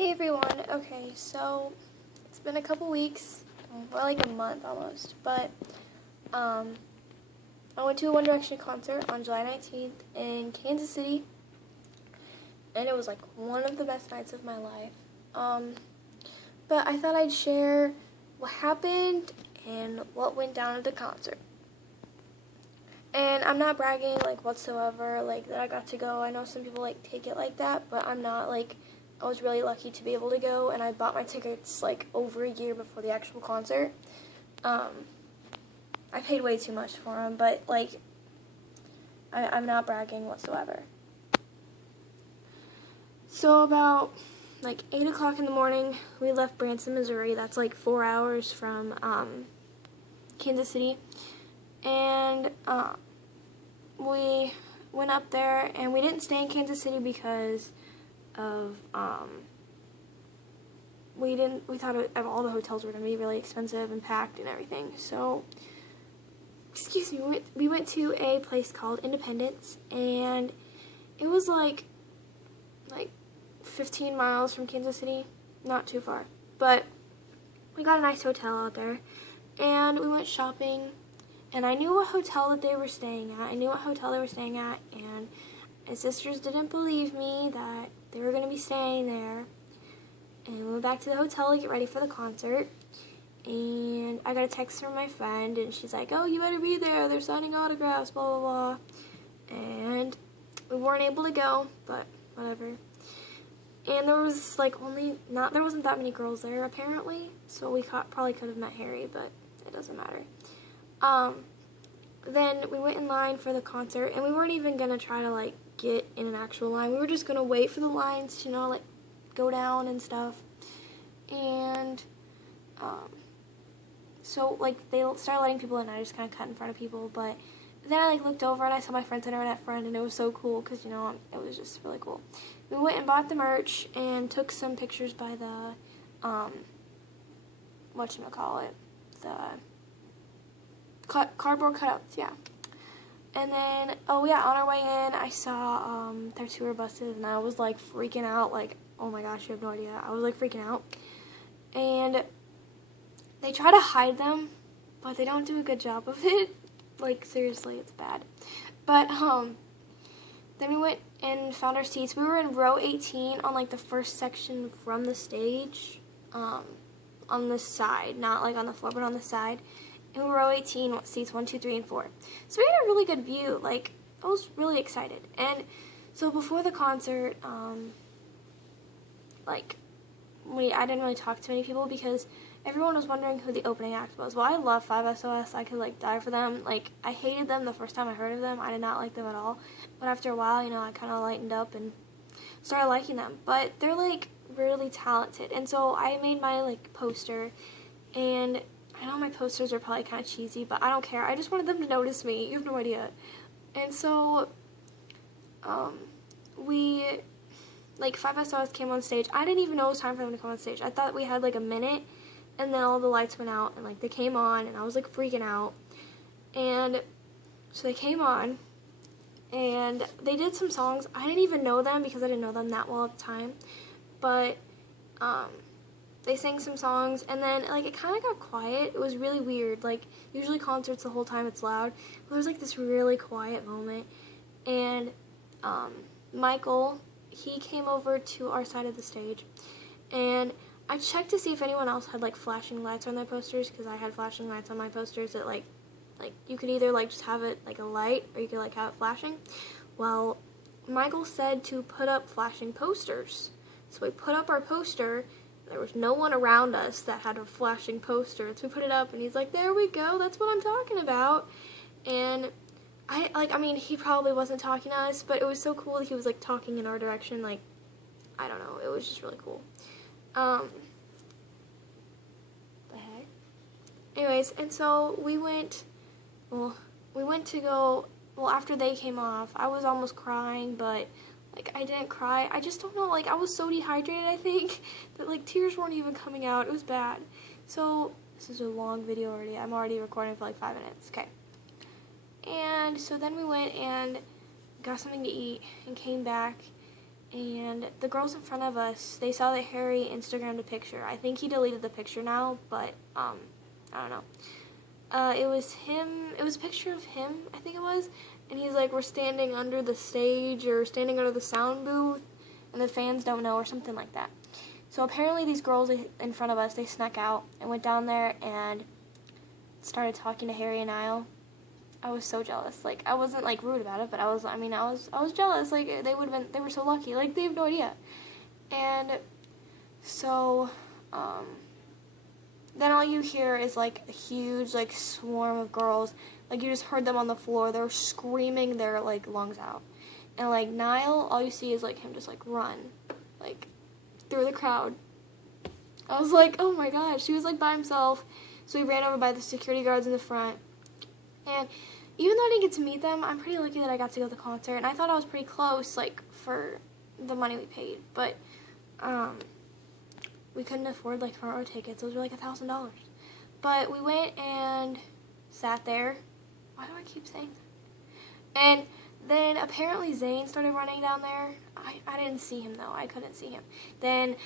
Hey everyone, okay, so it's been a couple weeks, well like a month almost, but I went to a One Direction concert on July 19th in Kansas City, and it was like one of the best nights of my life. But I thought I'd share what happened and what went down at the concert. And I'm not bragging like whatsoever, like that I got to go. I know some people like take it like that, but I'm not. Like, I was really lucky to be able to go, and I bought my tickets like over a year before the actual concert. I paid way too much for them, but like I'm not bragging whatsoever. So about like 8 o'clock in the morning, we left Branson, Missouri. That's like 4 hours from Kansas City. And we went up there, and we didn't stay in Kansas City because of we thought all the hotels were going to be really expensive and packed and everything. So, excuse me, we went to a place called Independence, and it was like 15 miles from Kansas City, not too far. But we got a nice hotel out there, and we went shopping. And I knew what hotel that they were staying at. And my sisters didn't believe me that they were going to be staying there. And we went back to the hotel to get ready for the concert. And I got a text from my friend, and she's like, "Oh, you better be there. They're signing autographs, blah, blah, blah." And we weren't able to go, but whatever. And there was there wasn't that many girls there, apparently. So we probably could have met Harry, but it doesn't matter. Then we went in line for the concert, and we weren't even going to try to, get in an actual line. We were just going to wait for the lines to, go down and stuff. And, so, they started letting people in, and I just kind of cut in front of people, but then I, looked over, and I saw my friend's internet friend, and it was so cool, because, it was just really cool. We went and bought the merch, and took some pictures by the, cardboard cutouts, yeah. And then, on our way in, I saw their tour buses, and I was, freaking out, oh my gosh, you have no idea. I was, freaking out. And they try to hide them, but they don't do a good job of it. Seriously, it's bad. But, then we went and found our seats. We were in row 18 on, the first section from the stage, on the side, not, on the floor, but on the side. And we were row 18, seats 1, 2, 3, and 4. So we had a really good view. I was really excited. And so before the concert, I didn't really talk to many people because everyone was wondering who the opening act was. Well, I love 5SOS. I could, die for them. I hated them the first time I heard of them. I did not like them at all. But after a while, I kind of lightened up and started liking them. But they're, really talented. And so I made my, poster, and I know my posters are probably kind of cheesy, but I don't care. I just wanted them to notice me. You have no idea. And so, 5SOS came on stage. I didn't even know it was time for them to come on stage. I thought we had, a minute, and then all the lights went out, and, they came on, and I was, freaking out. And so they came on, and they did some songs. I didn't even know them because I didn't know them that well at the time. But, they sang some songs, and then, it kind of got quiet. It was really weird. Usually concerts, the whole time it's loud. But there was, this really quiet moment. And, Michael, he came over to our side of the stage. And I checked to see if anyone else had, flashing lights on their posters, because I had flashing lights on my posters that, you could either, just have it, a light, or you could, have it flashing. Well, Michael said to put up flashing posters. So we put up our poster. There was no one around us that had a flashing poster. So we put it up, and he's like, "There we go, that's what I'm talking about." And he probably wasn't talking to us, but it was so cool that he was, talking in our direction. I don't know, it was just really cool. The heck? Anyways, and so we went to go, after they came off, I was almost crying, but I didn't cry. I just don't know, I was so dehydrated, I think, that, tears weren't even coming out. It was bad. So, this is a long video already. I'm already recording for, 5 minutes. Okay. And so then we went and got something to eat and came back, And the girls in front of us, they saw that Harry Instagrammed a picture. I think he deleted the picture now, but I don't know. It was a picture of him, I think it was, and he's like, we're standing under the stage or standing under the sound booth, and the fans don't know, or something like that. So apparently these girls in front of us, they snuck out and went down there and started talking to Harry and Niall. I was so jealous. Like, I wasn't like rude about it, but I was jealous. Like, they were so lucky. Like, they have no idea. And so then all you hear is like a huge like swarm of girls. Like, you just heard them on the floor. They were screaming their like lungs out. And like Niall, all you see is like him just like run, like through the crowd. I was like, oh my gosh, he was like by himself. So he ran over by the security guards in the front. And even though I didn't get to meet them, I'm pretty lucky that I got to go to the concert. And I thought I was pretty close, like, for the money we paid. But we couldn't afford like front row tickets. Those were like $1,000. But we went and sat there. Why do I keep saying that? And then apparently Zayn started running down there. I didn't see him though. I couldn't see him. Then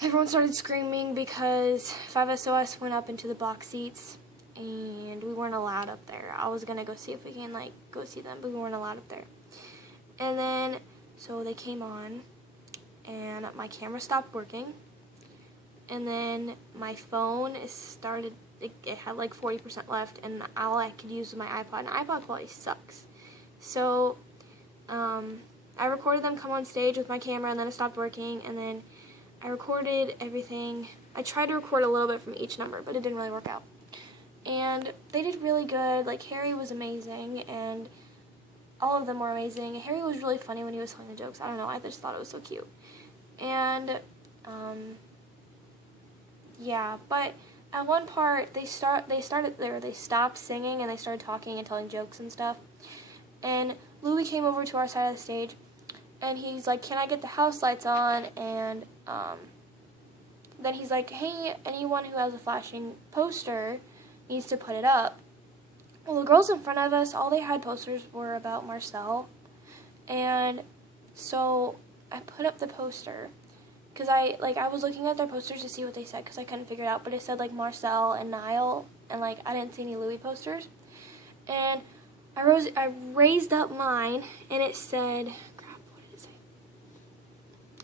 everyone started screaming because 5SOS went up into the box seats and we weren't allowed up there. I was gonna go see if we can like go see them, but we weren't allowed up there. And then so they came on and my camera stopped working. And then my phone started, it had like 40% left, and all I could use was my iPod, and iPod quality sucks. So I recorded them come on stage with my camera, and then it stopped working, and then I recorded everything. I tried to record a little bit from each number, but it didn't really work out. And they did really good. Like, Harry was amazing, and all of them were amazing. Harry was really funny when he was telling the jokes. I don't know, I just thought it was so cute. And yeah, but at one part they stopped singing and they started talking and telling jokes and stuff. And Louis came over to our side of the stage, and he's like, "Can I get the house lights on?" And then he's like, "Hey, anyone who has a flashing poster needs to put it up." Well, the girls in front of us, all they had posters were about Marcel, and so I put up the poster. Because I was looking at their posters to see what they said, because I couldn't figure it out, but it said, like, Marcel and Niall, and, like, I didn't see any Louis posters. And I raised up mine, and it said, crap, what did it say?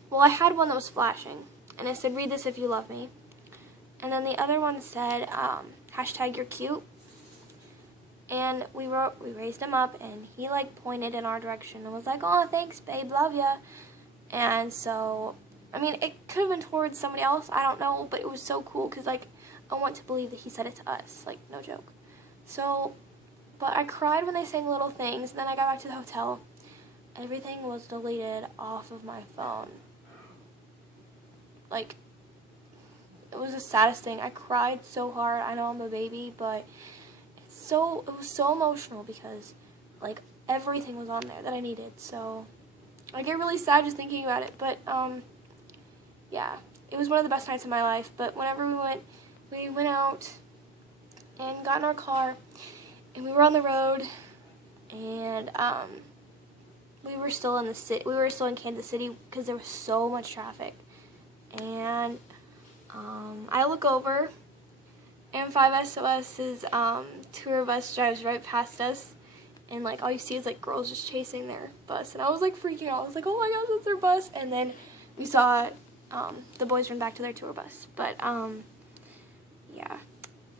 Well, I had one that was flashing, and it said, "Read this if you love me." And then the other one said, hashtag you're cute. And we raised him up, and he, like, pointed in our direction and was like, "Oh, thanks, babe, love ya." And so, I mean, it could have been towards somebody else, I don't know, but it was so cool, because, like, I want to believe that he said it to us, like, no joke. So, but I cried when they sang Little Things, and then I got back to the hotel. Everything was deleted off of my phone. Like, it was the saddest thing. I cried so hard. I know I'm a baby, but it was so emotional because, like, everything was on there that I needed. So I get really sad just thinking about it, but yeah, it was one of the best nights of my life. But whenever we went out and got in our car, and we were on the road, and we were still in Kansas City because there was so much traffic. And I look over, and 5SOS's tour bus drives right past us, and like all you see is like girls just chasing their bus, and I was like freaking out. I was like, "Oh my gosh, that's their bus!" And then we saw the boys run back to their tour bus. But yeah,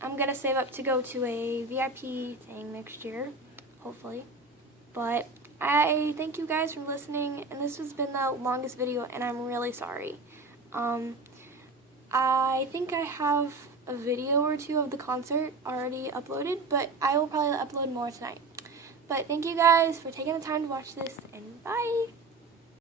I'm gonna save up to go to a VIP thing next year, hopefully. But I thank you guys for listening, and this has been the longest video, and I'm really sorry. I think I have a video or two of the concert already uploaded, but I will probably upload more tonight. But thank you guys for taking the time to watch this, and bye!